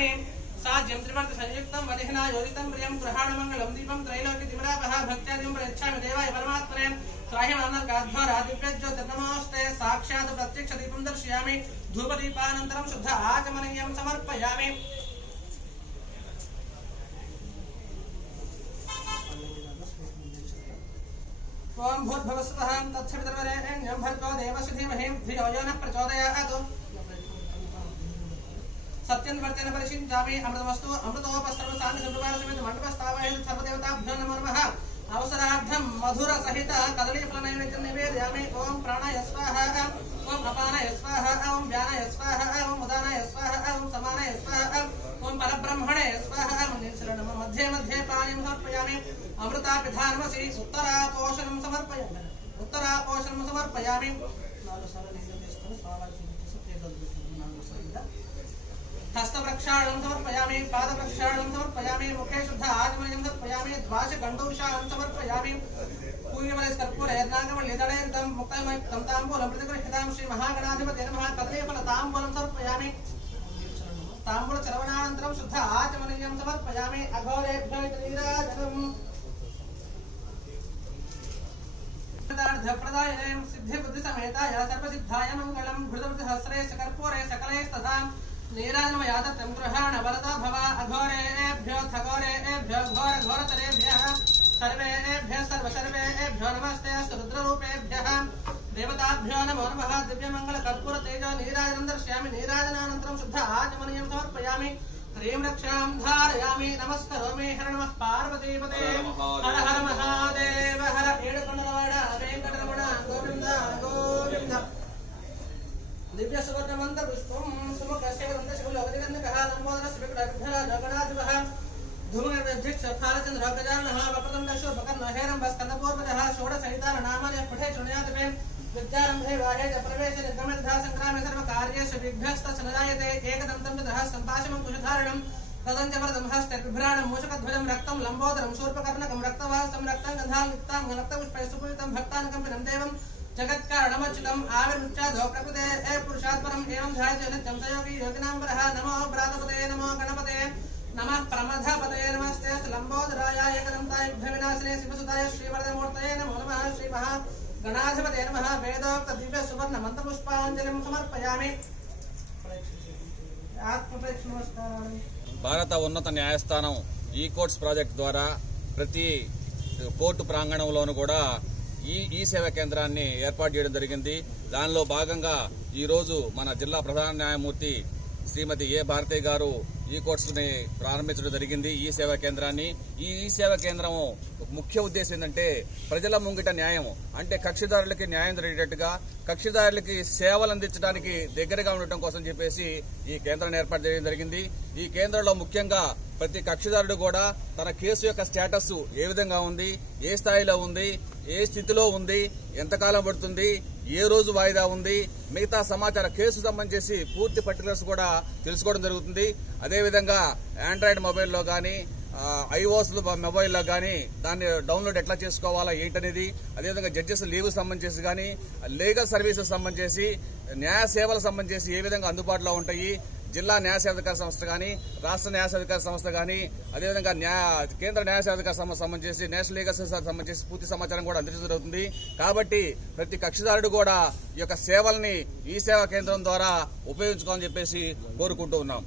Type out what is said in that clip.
समर्पयामि साज्यं त्रिवर्त संयुक्तं वदिहना योजितं प्रियं गृहाणमंगलं दीपं त्रैलोक्य दिवरापः भक्त्यादिं प्रयच्छामि देवाय परमात्मने त्राह्यमानर्गाध्वरादिव्यज्योतिर्नमोऽस्ते साक्षात् प्रत्यक्ष दीपं दर्शयामि धूपदीपानन्तरं शुद्ध आचमनीयं समर्पयामि ओम भूर्भुवस्सुतः तत्सवितुर्वरेण्यं भर्गो देवस्य धीमहि धियो यो नः प्रचोदयात् सत्यं वर्तेन परिशिञ्चामि अमृतमस्तु अमृतोपस्त्रवसामि संप्रभारसमेत मण्डपस्थापयति सर्वदेवताभ्यो नमो नमः अवसरार्थं मधुर सहित कदलीफलनैवेद्यं निवेदयामि ओम प्राणाय स्वाहा ओम अपानाय स्वाहा ओम व्यानाय स्वाहा ओम उदानाय स्वाहा ओम समानाय स्वाहा ओम परब्रह्मणे स्वाहा मन्यशरणं मध्ये मध्ये पानीं समर्पयामि अमृतापिधानमसि उत्तरापोषणं समर्पयामि हस्तप्रक्षालनं समर्पयामि पादप्रक्षालनं समर्पयामि मुखे शुद्ध आचमनीयं समर्पयामि द्वादशगण्डूषां समर्पयामि पूर्वमलस्कर्पूरयज्ञाङ्गमल्लिदलैर्दं मुक्तमयुक्तं ताम्बूलं प्रतिगृह्यतां श्रीमहागणाधिपते नमः कदलीफलताम्बूलं समर्पयामि ताम्बूलचरवणानन्तरं शुद्ध आचमनीयं समर्पयामि अघोरेभ्यो नीराजनम् प्रदाय सिद्धि बुद्धि समेताय सर्वसिद्धाय मंगलम घृतवृद्धहस्रे सकर्पूरे सकले तथा नीराजनमयादत्तं गृहाण वरदा भव अघोरेभ्यो थघोरेभ्यो घोर घोरतरेभ्यः सर्वेभ्यः सर्वेभ्यो नमस्ते रुद्ररूपेभ्यः देवताभ्यो नमो नमः दिव्यमंगल कर्पूर तेजो नीराजनं दर्शयामि नीराजनानन्तरं शुद्ध आचमनीयं समर्पयामि ह्रीं रक्षां धारयामि नमस्करोमि हर नमः पार्वतीपते हर हर महादेव हर एडुकोंडलवाड वेंकटरमण गोविंद गोविंद दिव्य सुवर्ण मंत्र पुष्पं सुमुखस्य वन्दशकुलवदिगन्धकः लम्बोदरस्य विकटविघ्नः जगन्नाथः धूमनिर्ध्यक्ष फालचन्द्र गजाननः वक्रतुण्ड शूर्पकर्णः हेरम्बस्कन्दपूर्वजः षोडशहितानामानि पठे शृणुयात् विद्यारम्भे वाहे च प्रवेशे निर्गमनधा संग्रामे सर्वकार्येषु विघ्नस्तच्छनजायते एकदन्तं च दहः सम्पाशमं कुशधारणं तदञ्च वरदं हस्ते बिभ्राणं मूषकध्वजं रक्तं लम्बोदरं शूर्पकर्णकं रक्तवासं रक्तं गन्धालयुक्तां रक्तपुष्पैः सुपूजितं भक्तानुकम्पिनं देवं जगत्कारणमच्युतम् आविर्मुच्चादो प्रकृते पुरुषात्परम् एवं ध्यायते नित्यं स योगी योगिनां वरः नमो प्रातपते नमो गणपते नमः प्रमथपते नमस्ते लम्बोदराय एकदन्ताय विघ्नविनाशिने शिवसुताय श्रीवरदमूर्तये नमो नमः श्रीमहा गणाधिपते नमः वेदोक्त दिव्य सुवर्ण मंत्रपुष्पांजलिं समर्पयामि భారత ఉన్నత న్యాయస్థానం ఈ కోర్ట్స్ ప్రాజెక్ట్ ద్వారా ప్రతి కోర్టు ప్రాంగణంలోనూ కూడా ఈ సేవా కేంద్రాన్ని ఏర్పాటు చేయడం జరిగింది. దానిలో భాగంగా ఈ రోజు మన జిల్లా ప్రధాన న్యాయమూర్తి శ్రీమతి ఏ భారతి గారు ఈ కోర్ట్స్ ని ప్రారంభించడం జరిగింది. ఈ సేవా కేంద్రాన్ని ఈ సేవా కేంద్రం ముఖ్య ఉద్దేశం ఏంటంటే ప్రజల ముంగిట న్యాయం అంటే కక్షిదారులకి న్యాయం జరిగేటట్టుగా కక్షిదారులకి సేవలు అందించడానికి దగ్గరగా ఉండటం కోసం చెప్పేసి ఈ కేంద్రాన్ని ఏర్పాటు చేయడం జరిగింది. ఈ కేంద్రంలో ముఖ్యంగా ప్రతి కక్షిదారుడు కూడా తన కేసు యొక్క స్టేటస్ ఏ విధంగా ఉంది, ఏ స్థాయిలో ఉంది, ఏ స్థితిలో ఉంది, ఎంతకాలం పడుతుంది, ఏ రోజు వాయిదా ఉంది, మిగతా సమాచార కేసు సంబంధించి పూర్తి పర్టికులర్స్ కూడా తెలుసుకోవడం జరుగుతుంది. అదేవిధంగా ఆండ్రాయిడ్ మొబైల్లో కానీ ఐఓఎస్ మొబైల్లో కానీ దాన్ని డౌన్లోడ్ ఎట్లా చేసుకోవాలా ఏంటనేది, అదేవిధంగా జడ్జెస్ లీవ్ సంబంధించి కానీ లీగల్ సర్వీసెస్ సంబంధించి న్యాయ సేవలకు సంబంధించి ఏ విధంగా అందుబాటులో ఉంటాయి, జిల్లా న్యాయ సేవాధికార సంస్థ కానీ రాష్ట్ర న్యాయ సేవాధికార సంస్థ కానీ అదేవిధంగా కేంద్ర న్యాయ సేవాధికార సంస్థ సంబంధించి నేషనల్ లీగల్ సర్వీసెస్ సంబంధించి పూర్తి సమాచారం కూడా అందించడం జరుగుతుంది. కాబట్టి ప్రతి కక్షిదారుడు కూడా ఈ యొక్క సేవల్ని ఈ సేవా కేంద్రం ద్వారా ఉపయోగించుకోవాలని చెప్పేసి కోరుకుంటూ ఉన్నాం.